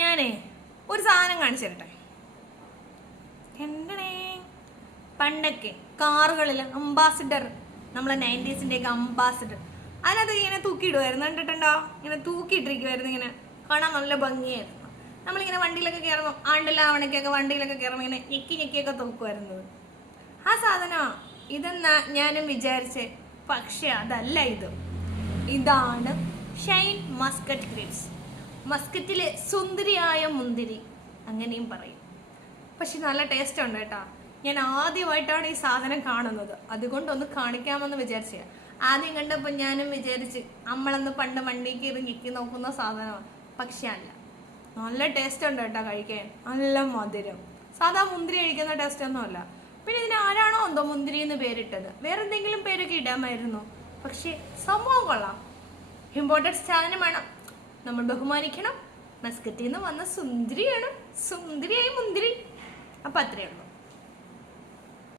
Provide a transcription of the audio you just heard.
ഞാനേ ഒരു സാധനം കാണിച്ചു തരട്ടെ. പണ്ടൊക്കെ കാറുകളിൽ അംബാസിഡർ, നമ്മളെ 90s അംബാസിഡർ, അതിനകത്ത് ഇങ്ങനെ തൂക്കിയിടുമായിരുന്നു. കണ്ടിട്ടുണ്ടോ? ഇങ്ങനെ തൂക്കിയിട്ടിരിക്കുമായിരുന്നു. ഇങ്ങനെ കാണാൻ നല്ല ഭംഗിയായിരുന്നു. നമ്മളിങ്ങനെ വണ്ടിയിലൊക്കെ കയറുമ്പോൾ ആണ്ടിലാവണക്കൊക്കെ വണ്ടിയിലൊക്കെ കയറുമ്പോൾ ഇങ്ങനെ ഞെക്കിയൊക്കെ തൂക്കുമായിരുന്നത്. ആ സാധനമാ ഇതെന്നാ ഞാനും വിചാരിച്ചേ. പക്ഷെ അതല്ല ഇത്. ഇതാണ് ഷൈൻ മസ്കറ്റ് ഗ്രേപ്സ്. മസ്കറ്റിലെ സുന്ദരിയായ മുന്തിരി അങ്ങനെയും പറയും. പക്ഷെ നല്ല ടേസ്റ്റ് ഉണ്ട് കേട്ടോ. ഞാൻ ആദ്യമായിട്ടാണ് ഈ സാധനം കാണുന്നത്, അതുകൊണ്ടൊന്ന് കാണിക്കാമെന്ന് വിചാരിച്ച. ആദ്യം കണ്ടപ്പോൾ ഞാനും വിചാരിച്ച് നമ്മളന്ന് പണ്ട് വണ്ടി കയറി ഞെക്കി നോക്കുന്ന സാധനമാണ്. പക്ഷെ അല്ല, നല്ല ടേസ്റ്റ് ഉണ്ട് കേട്ടോ കഴിക്കാൻ. നല്ല മധുരം, സാധാ മുന്തിരി കഴിക്കുന്ന ടേസ്റ്റ് ഒന്നുമല്ല. പിന്നെ ഇതിന് ആരാണോ എന്തോ മുന്തിരി എന്ന് പേരിട്ടത്, വേറെ എന്തെങ്കിലും പേരൊക്കെ ഇടാമായിരുന്നു. പക്ഷെ സംഭവം കൊള്ളാം. ഇമ്പോർട്ടൻസ് സാധനമാണ്, നമ്മൾ ബഹുമാനിക്കണം. മസ്കറ്റിൽ നിന്ന് വന്ന സുന്ദരിയാണ്, സുന്ദരിയായി മുന്തിരി. അപ്പം അത്രയേ ഉള്ളൂ.